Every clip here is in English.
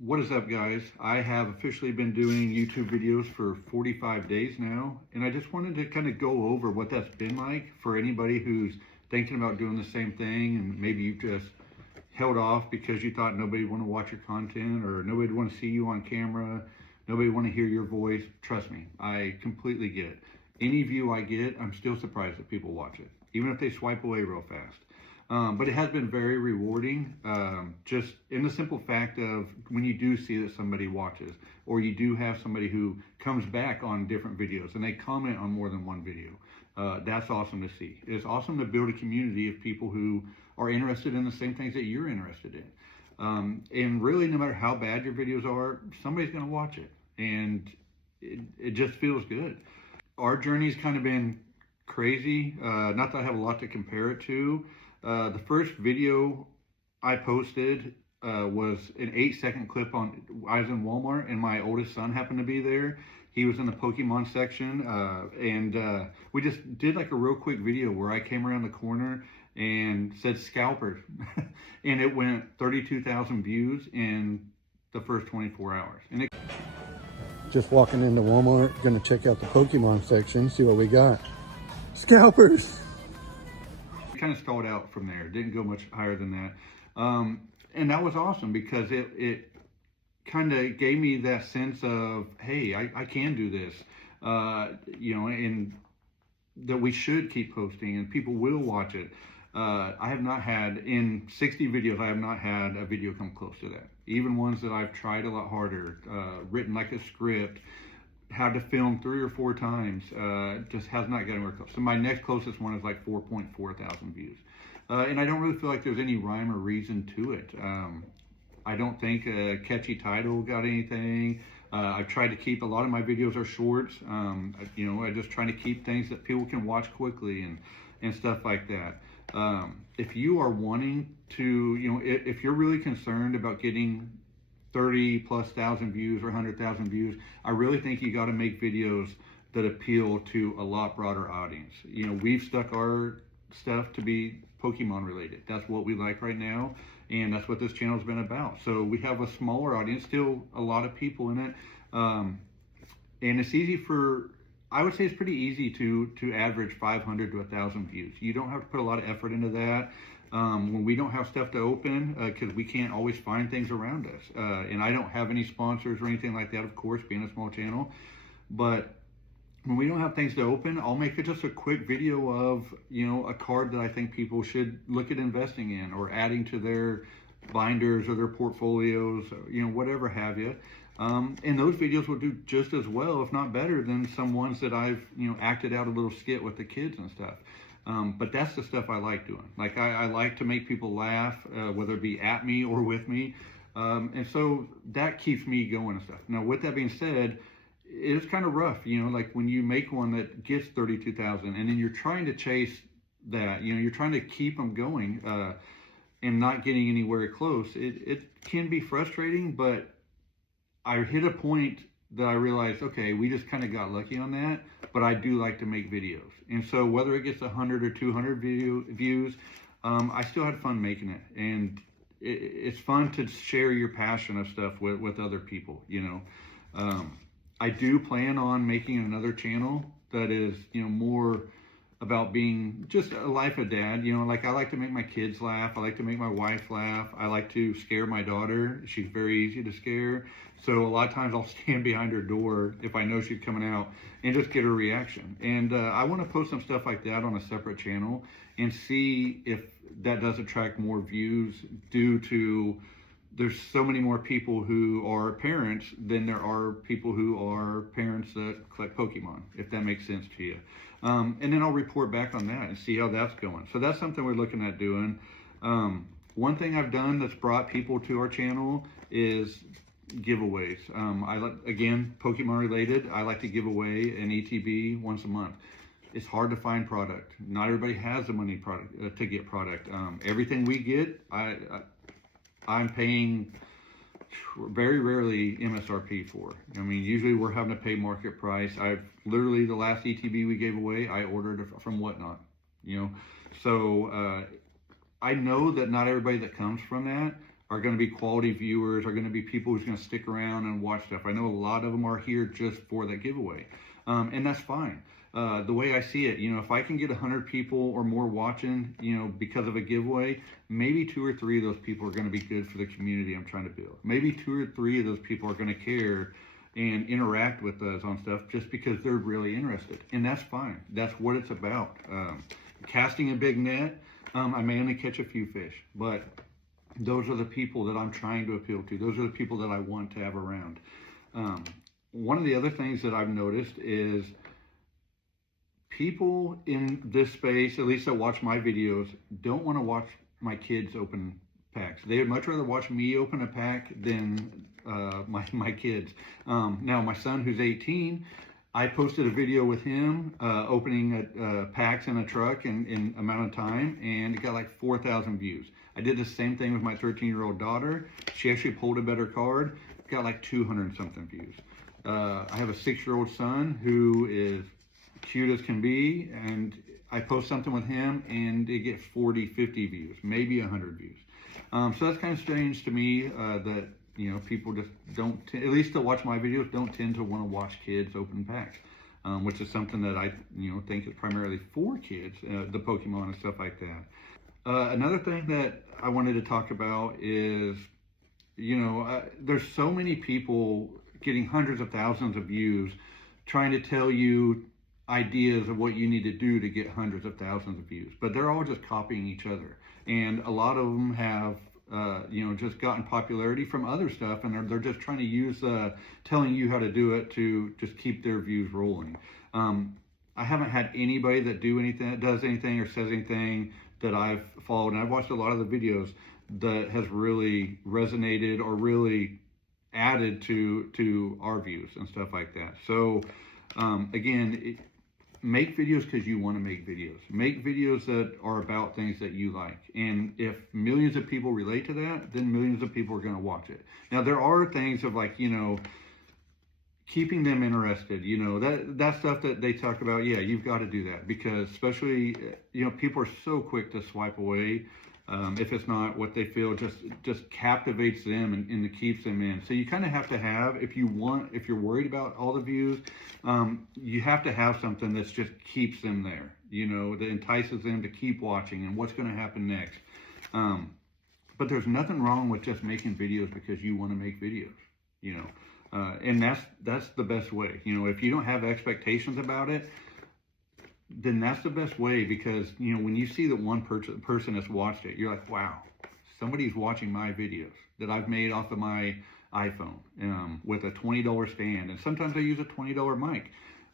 What is up, guys? I have officially been doing YouTube videos for 45 days now, and I just wanted to kind of go over what that's been like for anybody who's thinking about doing the same thing, and maybe you just held off because you thought nobody would want to watch your content or nobody would want to see you on camera, nobody would want to hear your voice. Trust me, I completely get it. Any view I get, I'm still surprised that people watch it, even if they swipe away real fast. But it has been very rewarding, just in the simple fact of when you do see that somebody watches, or you do have somebody who comes back on different videos and they comment on more than one video. That's awesome to see. It's awesome to build a community of people who are interested in the same things that you're interested in. And really, no matter how bad your videos are, somebody's going to watch it. And it just feels good. Our journey's kind of been crazy. Not that I have a lot to compare it to. The first video I posted was an 8-second clip on, I was in Walmart and my oldest son happened to be there. He was in the Pokemon section, and we just did like a real quick video where I came around the corner and said scalpers, and it went 32,000 views in the first 24 hours. And just walking into Walmart, gonna check out the Pokemon section, see what we got. Scalpers! Kind of stalled out from there. Didn't go much higher than that. And that was awesome because it kind of gave me that sense of, hey, I can do this, and that we should keep posting and people will watch it. I have not had, in 60 videos, I have not had a video come close to that. Even ones that I've tried a lot harder, written like a script, had to film 3 or 4 times, just has not gotten very close. So my next closest one is like 4.4 thousand views. And I don't really feel like there's any rhyme or reason to it. I don't think a catchy title got anything. I've tried to keep, a lot of my videos are shorts. I just try to keep things that people can watch quickly and stuff like that. If you are wanting to, if you're really concerned about getting 30+ thousand views or 100,000 views, I really think you got to make videos that appeal to a lot broader audience. We've stuck our stuff to be Pokemon related. That's what we like right now, and that's what this channel's been about. So we have a smaller audience, still a lot of people in it, and it's easy I would say it's pretty easy to average 500 to 1,000 views. You don't have to put a lot of effort into that. When we don't have stuff to open, because we can't always find things around us. And I don't have any sponsors or anything like that, of course, being a small channel. But when we don't have things to open, I'll make it just a quick video of, a card that I think people should look at investing in or adding to their binders or their portfolios, whatever have you. And those videos will do just as well, if not better, than some ones that I've, acted out a little skit with the kids and stuff. But that's the stuff I like doing. Like I like to make people laugh, whether it be at me or with me. And so that keeps me going and stuff. Now, with that being said, it's kind of rough, like when you make one that gets 32,000 and then you're trying to chase that, you're trying to keep them going and not getting anywhere close. It can be frustrating, but I hit a point that I realized, okay, we just kind of got lucky on that, but I do like to make videos. And so whether it gets 100 or 200 views, I still had fun making it. And it's fun to share your passion of stuff with other people, I do plan on making another channel that is, more about being just a life of dad. Like I like to make my kids laugh. I like to make my wife laugh. I like to scare my daughter. She's very easy to scare. So a lot of times I'll stand behind her door if I know she's coming out and just get her reaction. And I want to post some stuff like that on a separate channel and see if that does attract more views due to there's so many more people who are parents than there are people who are parents that collect Pokemon, if that makes sense to you. And then I'll report back on that and see how that's going. So that's something we're looking at doing. One thing I've done that's brought people to our channel is giveaways. Again, Pokemon related, I like to give away an ETB once a month. It's hard to find product. Not everybody has the money to get product. Everything we get, I'm paying very rarely MSRP for. Usually we're having to pay market price. I've literally, the last ETB we gave away, I ordered it from Whatnot, So I know that not everybody that comes from that are going to be quality viewers, are going to be people who's going to stick around and watch stuff. I know a lot of them are here just for that giveaway, and that's fine. The way I see it, if I can get 100 people or more watching, because of a giveaway, maybe 2 or 3 of those people are going to be good for the community I'm trying to build. Maybe 2 or 3 of those people are going to care and interact with us on stuff just because they're really interested. And that's fine. That's what it's about. Casting a big net, I may only catch a few fish, but those are the people that I'm trying to appeal to. Those are the people that I want to have around. One of the other things that I've noticed is people in this space, at least that watch my videos, don't want to watch my kids open packs. They would much rather watch me open a pack than my kids. Now, my son, who's 18, I posted a video with him opening packs in a truck in amount of time, and it got like 4,000 views. I did the same thing with my 13-year-old daughter. She actually pulled a better card, got like 200 something views. I have a 6-year-old son who is cute as can be, and I post something with him and it gets 40, 50 views, maybe 100 views. So that's kind of strange to me that people just don't, at least to watch my videos, don't tend to want to watch kids open packs, which is something that I think is primarily for kids, the Pokemon and stuff like that. Another thing that I wanted to talk about is, there's so many people getting hundreds of thousands of views trying to tell you ideas of what you need to do to get hundreds of thousands of views, but they're all just copying each other. And a lot of them have, just gotten popularity from other stuff, and they're just trying to use telling you how to do it to just keep their views rolling. I haven't had anybody that does anything or says anything that I've followed, and I've watched a lot of the videos that has really resonated or really added to our views and stuff like that. So again, make videos because you want to make videos. Make videos that are about things that you like. And if millions of people relate to that, then millions of people are going to watch it. Now, there are things of like, keeping them interested, that stuff that they talk about. Yeah, you've got to do that because especially, people are so quick to swipe away. If it's not what they feel just captivates them and it keeps them in. So you kind of have to have, if you're worried about all the views, you have to have something that just keeps them there, that entices them to keep watching and what's going to happen next. But there's nothing wrong with just making videos because you want to make videos, and that's the best way. If you don't have expectations about it, then that's the best way, because when you see that one person has watched it, you're like, wow, somebody's watching my videos that I've made off of my iPhone with a $20 stand, and sometimes I use a $20 mic,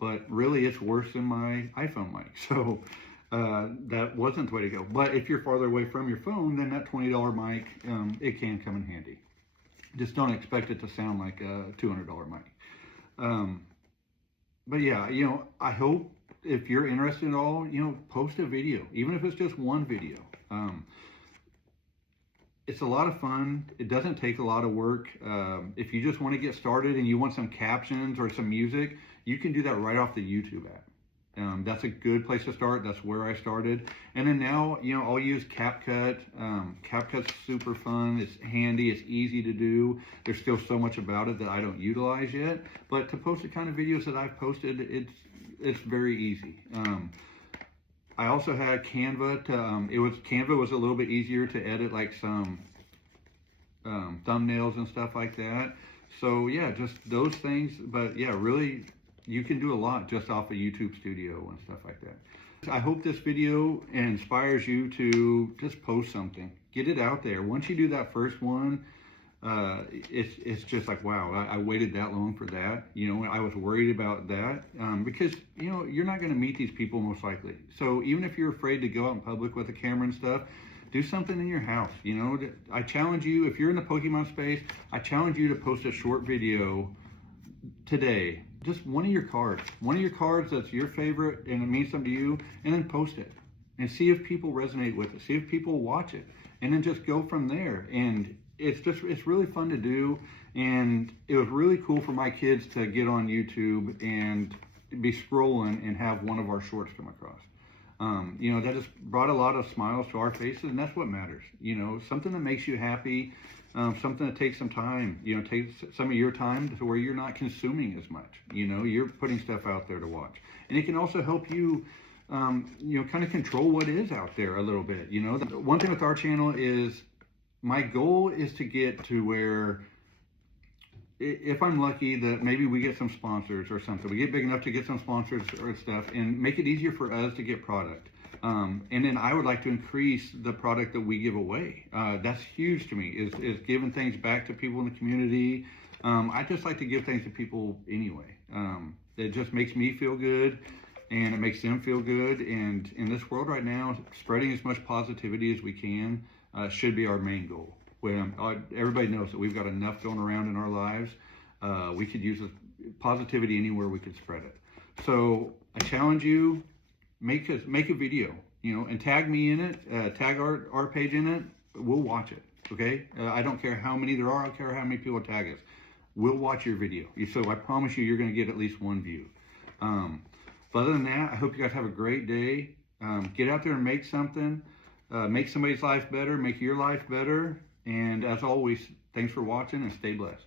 but really it's worse than my iPhone mic. So that wasn't the way to go. But if you're farther away from your phone, then that $20 mic, it can come in handy. Just don't expect it to sound like a $200 mic. But yeah, I hope, if you're interested at all, post a video, even if it's just one video. It's a lot of fun. It doesn't take a lot of work. If you just want to get started and you want some captions or some music, you can do that right off the YouTube app. That's a good place to start. That's where I started. And then now, I'll use CapCut. CapCut's super fun. It's handy. It's easy to do. There's still so much about it that I don't utilize yet. But to post the kind of videos that I've posted, it's very easy. I also had Canva. Canva was a little bit easier to edit, like some thumbnails and stuff like that. So yeah, just those things. But yeah, really, you can do a lot just off of YouTube Studio and stuff like that. I hope this video inspires you to just post something. Get it out there. Once you do that first one, it's just like, wow, I waited that long for that. I was worried about that because, you're not going to meet these people most likely. So even if you're afraid to go out in public with a camera and stuff, do something in your house. I challenge you, if you're in the Pokemon space, I challenge you to post a short video today. Just one of your cards that's your favorite and it means something to you, and then post it and see if people resonate with it. See if people watch it, and then just go from there. And it's really fun to do, and it was really cool for my kids to get on YouTube and be scrolling and have one of our shorts come across. That just brought a lot of smiles to our faces, and that's what matters. Something that makes you happy, something that takes some time, takes some of your time to where you're not consuming as much. You're putting stuff out there to watch. And it can also help you, kind of control what is out there a little bit. One thing with our channel is my goal is to get to where, if I'm lucky, that maybe we get some sponsors or something. We get big enough to get some sponsors or stuff and make it easier for us to get product. And then I would like to increase the product that we give away. That's huge to me, is giving things back to people in the community. I just like to give things to people anyway. It just makes me feel good, and it makes them feel good. And in this world right now, spreading as much positivity as we can should be our main goal. Everybody knows that we've got enough going around in our lives. We could use positivity anywhere we could spread it. So I challenge you, make a video, and tag me in it, tag our page in it. We'll watch it, okay? I don't care how many there are. I don't care how many people tag us. We'll watch your video. So I promise you're going to get at least one view. But other than that, I hope you guys have a great day. Get out there and make something. Make somebody's life better. Make your life better. And as always, thanks for watching and stay blessed.